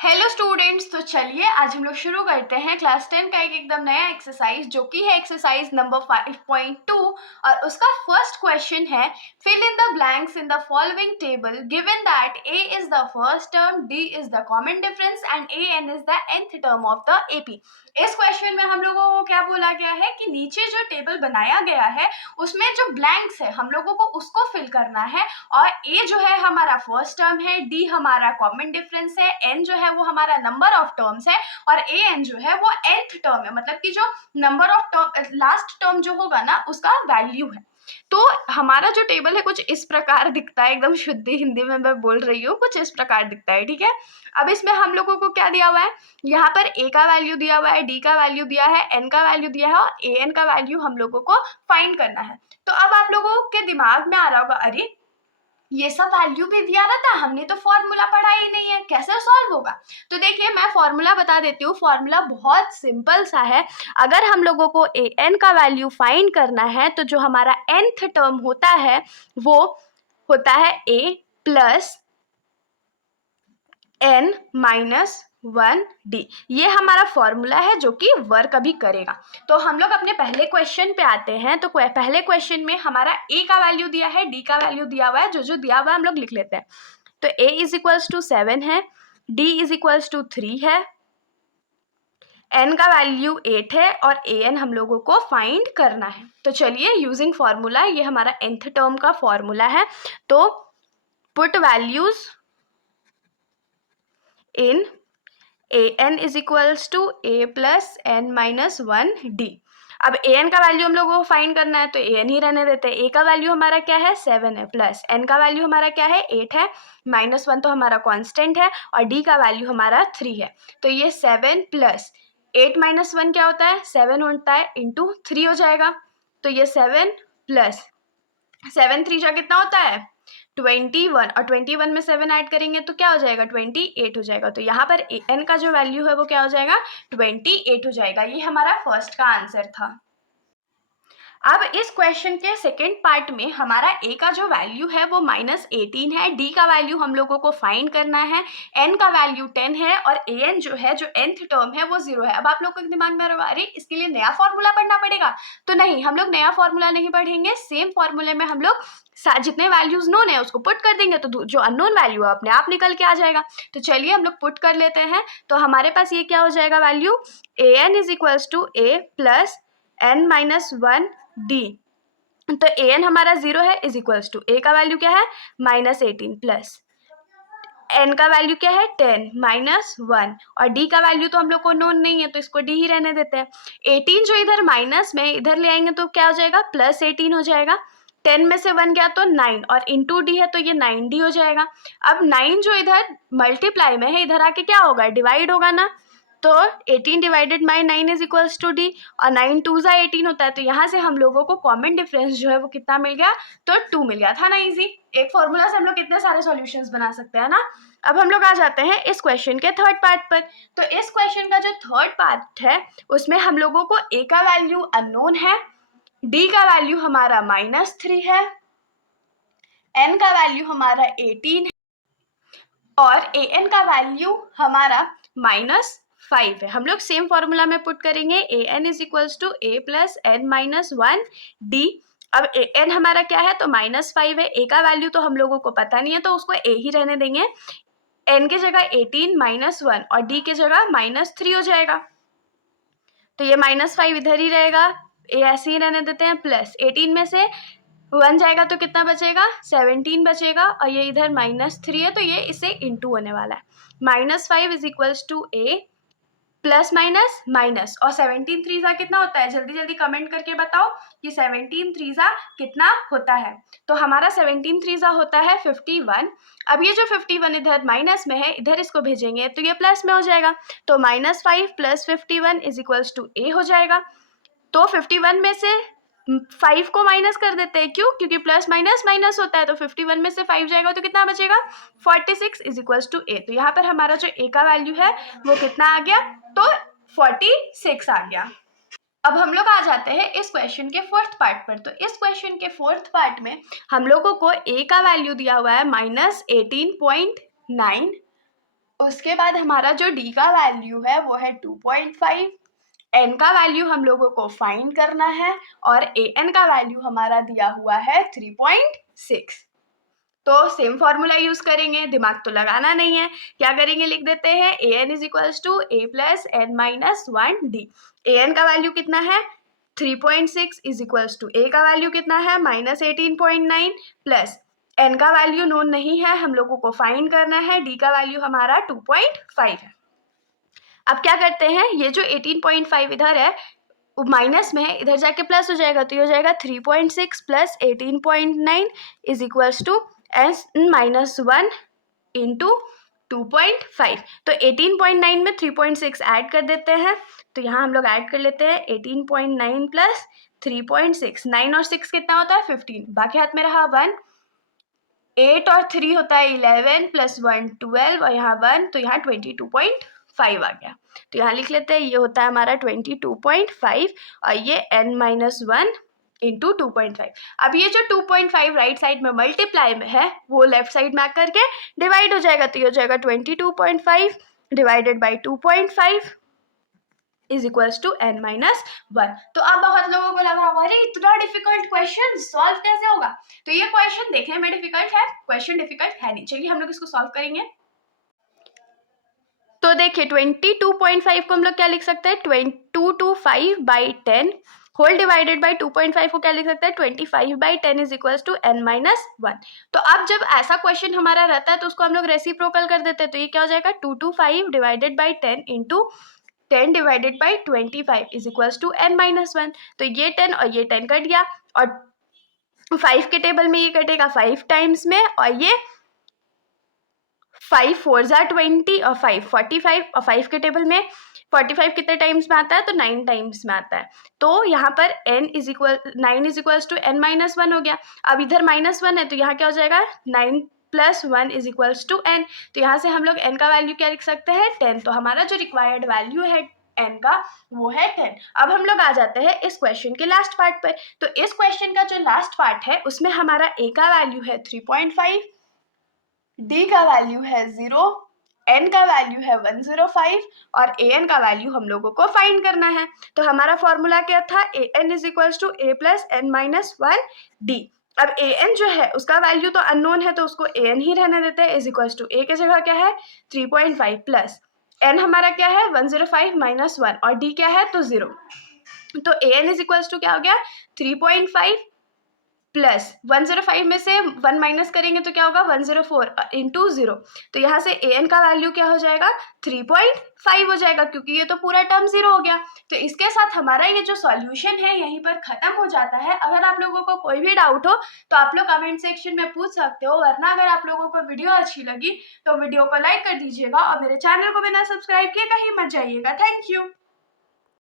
Hello students, तो चलिए आज हम लोग शुरू करते हैं क्लास 10 का एक एकदम नया एक्सरसाइज जो कि है एक्सरसाइज नंबर 5.2 और उसका फर्स्ट क्वेश्चन है fill in the blanks in the following table given that A is the first term, D is the common difference and A N is the nth term of the AP. इस question में हम लोगों को क्या बोला गया है कि नीचे जो टेबल बनाया गया है उसमें जो ब्लैंक्स है हम लोगों को उसको फिल करना है और ए जो है हमारा फर्स्ट टर्म है, डी हमारा कॉमन डिफरेंस है, एन जो है वो हमारा नंबर ऑफ टर्म्स है और ए एन जो है वो nth टर्म है, मतलब कि जो number of term last term जो होगा ना उसका वैल्यू है। तो हमारा जो टेबल है कुछ इस प्रकार दिखता है, एकदम शुद्ध हिंदी में मैं बोल रही हूँ, कुछ इस प्रकार दिखता है। ठीक है, अब इसमें हम लोगों को क्या दिया हुआ है, यहाँ पर ए का वैल्यू दिया हुआ है, डी का वैल्यू दिया है, एन का वैल्यू दिया है और ए एन का वैल्यू हम लोगों को फाइंड करना है। तो अब आप लोगों के दिमाग में आ रहा होगा, अरे ये सब वैल्यू भी दिया रहता, हमने तो फॉर्मूला पढ़ा ही नहीं है, कैसे सॉल्व होगा। तो देखिए मैं फॉर्मूला बता देती हूँ, फॉर्मूला बहुत सिंपल सा है। अगर हम लोगों को ए एन का वैल्यू फाइंड करना है तो जो हमारा nth टर्म होता है वो होता है ए प्लस एन माइनस 1d। ये हमारा फॉर्मूला है जो कि वर्क अभी करेगा। तो हम लोग अपने पहले क्वेश्चन पे आते हैं। तो पहले क्वेश्चन में हमारा ए का वैल्यू दिया है, डी का वैल्यू दिया हुआ है, जो दिया हुआ है हम लोग लिख लेते हैं। तो a इज इक्वल्स टू 7 है, d इज इक्वल्स टू 3 है, n का वैल्यू 8 है और a n हम लोगों को फाइंड करना है। तो चलिए यूजिंग फॉर्मूला, ये हमारा nth टर्म का फॉर्मूला है। तो put values in A N is equals to A plus N minus 1d। अब ए एन का वैल्यू हम लोगों को फाइंड करना है तो ए एन ही रहने देते हैं। ए का वैल्यू हमारा क्या है 7 है, प्लस एन का वैल्यू हमारा क्या है 8 है, माइनस 1 तो हमारा कांस्टेंट है और डी का वैल्यू हमारा 3 है। तो ये 7 प्लस 8 माइनस 1 क्या होता है 7 होता है, इंटू 3 हो जाएगा। तो ये 7 प्लस 7 3 जा कितना होता है 21 और 21 में 7 ऐड करेंगे तो क्या हो जाएगा 28 हो जाएगा। तो यहाँ पर एन का जो वैल्यू है वो क्या हो जाएगा 28 हो जाएगा। ये हमारा फर्स्ट का आंसर था। अब इस क्वेश्चन के सेकेंड पार्ट में हमारा ए का जो वैल्यू है वो -18 है, डी का वैल्यू हम लोगों को फाइंड करना है, एन का वैल्यू 10 है और ए एन जो है जो nth टर्म है वो 0 है। अब आप लोग के दिमाग में होगा अरे इसके लिए नया फॉर्मूला पढ़ना पड़ेगा। तो नहीं, हम लोग नया फॉर्मूला नहीं पढ़ेंगे, सेम फॉर्मूले में हम लोग जितने वैल्यूज नोन है उसको पुट कर देंगे तो जो अननोन वैल्यू है अपने आप निकल के आ जाएगा। तो चलिए हम लोग पुट कर लेते हैं। तो हमारे पास ये क्या हो जाएगा value, A N is equals to A plus N minus 1d। तो ए एन हमारा 0 है, इज इक्वल्स टू ए का वैल्यू क्या है -18 प्लस एन का वैल्यू क्या है 10 माइनस 1 और डी का वैल्यू तो हम लोग को नोन नहीं है तो इसको डी ही रहने देते हैं। 18 जो इधर माइनस में इधर ले आएंगे तो क्या हो जाएगा +18 हो जाएगा। 10 में से 1 गया तो 9 और इंटू डी है तो ये 9d हो जाएगा। अब 9 जो इधर मल्टीप्लाई में है इधर आके क्या होगा डिवाइड होगा ना, तो 18 divided by 9 is equals to D और 9 2 ज़ा 18 होता है। तो यहाँ से हम लोगों को कॉमन डिफरेंस जो है वो कितना मिल गया, तो 2 मिल गया था ना। इजी, एक फॉर्मूला से हम लोग कितने सारे सॉल्यूशंस बना सकते हैं ना। अब हम लोग आ जाते हैं इस क्वेश्चन के थर्ड पार्ट पर। तो इस क्वेश्चन का जो थर्ड पार्ट है उसमें हम लोगों को ए का वैल्यू अननोन है, डी का वैल्यू हमारा -3 है, एन का वैल्यू हमारा 18 है और ए एन का वैल्यू हमारा -5 है। हम लोग सेम फॉर्मूला में पुट करेंगे, A N is equals to A plus N minus 1d। अब ए एन हमारा क्या है तो -5 है, ए का वैल्यू तो हम लोगों को पता नहीं है तो उसको ए ही रहने देंगे। एन के जगह 18 माइनस 1 और डी के जगह -3 हो जाएगा। तो ये -5 इधर ही रहेगा, ए ऐसे ही रहने देते हैं, प्लस 18 में से 1 जाएगा तो कितना बचेगा 17 बचेगा और ये इधर -3 है तो ये इससे इंटू होने वाला है। -5 is equals to A plus minus minus और 17 3 ज़ा कितना होता है, जल्दी जल्दी कमेंट करके बताओ कि 17 3 ज़ा कितना होता है। तो हमारा 17 3 ज़ा होता है 51। अब ये जो 51 इधर माइनस में है इधर इसको भेजेंगे तो ये प्लस में हो जाएगा। तो -5 प्लस 51 इज इक्वल्स टू ए हो जाएगा। तो 51 में से 5 को माइनस कर देते हैं, क्यों, क्योंकि प्लस माइनस माइनस होता है। तो 51 में से 5 जाएगा तो कितना बचेगा 46 इज इक्वल्स टू ए। तो यहाँ पर हमारा जो ए का वैल्यू है वो कितना आ गया, तो 46 आ गया। अब हम लोग आ जाते हैं इस क्वेश्चन के फोर्थ पार्ट पर। तो इस क्वेश्चन के फोर्थ पार्ट में हम लोगों को ए का वैल्यू दिया हुआ है -18.9 उसके बाद हमारा जो डी का वैल्यू है वो है 2.5, एन का वैल्यू हम लोगों को फाइंड करना है और ए एन का वैल्यू हमारा दिया हुआ है 3.6। तो सेम फॉर्मूला यूज करेंगे, दिमाग तो लगाना नहीं है। क्या करेंगे, लिख देते हैं A N is equals to A plus N minus 1 D. A N का वैल्यू कितना है 3.6 इज इक्वल्स टू ए का वैल्यू कितना है -18.9 प्लस एन का वैल्यू नोन नहीं है, हम लोगों को फाइंड करना है, डी का वैल्यू हमारा 2.5 है। अब क्या करते हैं, ये जो 18.5 इधर है माइनस में है, इधर जाके प्लस हो जाएगा, तो ये हो जाएगा 3.6 plus 18.9 is equals to N minus 1 into 2.5। तो 18.9 में 3.6 ऐड कर देते हैं, तो यहाँ हम लोग ऐड कर लेते हैं 18.9 प्लस 3.6। 9 और 6 कितना होता है 15, बाकी हाथ में रहा 1। 8 और 3 होता है 11 प्लस 1 12 और यहाँ 1, तो यहाँ 22.5 आ गया। तो यहाँ लिख लेते हैं, ये होता है हमारा 22.5 और ये n माइनस 1 इंटू 2.5। अब ये जो 2.5 राइट साइड में मल्टीप्लाई में है वो लेफ्ट साइड में आकर के डिवाइड हो जाएगा, तो ये हो जाएगा 22.5 divided by 2.5 is equals to n minus 1। तो अब बहुत लोगों को लग रहा है अरे इतना डिफिकल्ट क्वेश्चन सॉल्व कैसे होगा, तो ये क्वेश्चन देखने में डिफिकल्ट है, क्वेश्चन डिफिकल्ट है नहीं। चलिए हम लोग इसको सॉल्व करेंगे। तो देखिए 22.5 को हम लोग क्या लिख सकते हैं 2/5 होल डिवाइडेड बाई 2.5 को क्या लिख सकते हैं 25/10 is equals to n minus 1। तो अब जब ऐसा क्वेश्चन हमारा रहता है तो उसको हम लोग रेसिप्रोकल कर देते हैं, तो ये क्या हो जाएगा 2/5 divided by 10 into 10 divided by 25 is equals to n minus 1। तो ये 10 और ये 10 कट गया और 5 के टेबल में ये कटेगा 5 टाइम्स में, और ये 5 4 ज़ा 20 और 5 45 और 5 के टेबल में 45 कितने टाइम्स में आता है तो 9 टाइम्स में आता है। तो यहाँ पर n is equal 9 is equals to n minus 1 हो गया। अब इधर -1 है तो यहाँ क्या हो जाएगा 9 plus 1 is equals to n। तो यहाँ से हम लोग n का वैल्यू क्या लिख सकते हैं 10। तो हमारा जो रिक्वायर्ड वैल्यू है n का वो है 10। अब हम लोग आ जाते हैं इस क्वेश्चन के लास्ट पार्ट पर। तो इस क्वेश्चन का जो लास्ट पार्ट है उसमें हमारा a का वैल्यू है 3.5, डी का वैल्यू है 0, एन का वैल्यू है 105 और ए एन का वैल्यू हम लोगों को फाइंड करना है। तो हमारा फॉर्मूला क्या था A N is equals to A plus N minus 1 D. अब ए एन जो है उसका वैल्यू तो अननोन है तो उसको ए एन ही रहने देते हैं, इज इक्वल्स टू ए की जगह क्या है 3.5 प्लस एन हमारा क्या है 105 माइनस 1 और डी क्या है तो 0। तो ए एन इज इक्वल्स टू क्या हो गया 3.5 प्लस 105 में से 1 माइनस करेंगे तो क्या होगा 104 इंटू 0। तो यहाँ से ए एन का वैल्यू क्या हो जाएगा 3.5 हो जाएगा, क्योंकि ये तो पूरा टर्म 0 हो गया। तो इसके साथ हमारा ये जो सॉल्यूशन है यहीं पर खत्म हो जाता है। अगर आप लोगों को कोई भी डाउट हो तो आप लोग कमेंट सेक्शन में पूछ सकते हो, वरना अगर आप लोगों को वीडियो अच्छी लगी तो वीडियो को लाइक कर दीजिएगा और मेरे चैनल को बिना सब्सक्राइब किए कहीं मत जाइएगा। Thank you.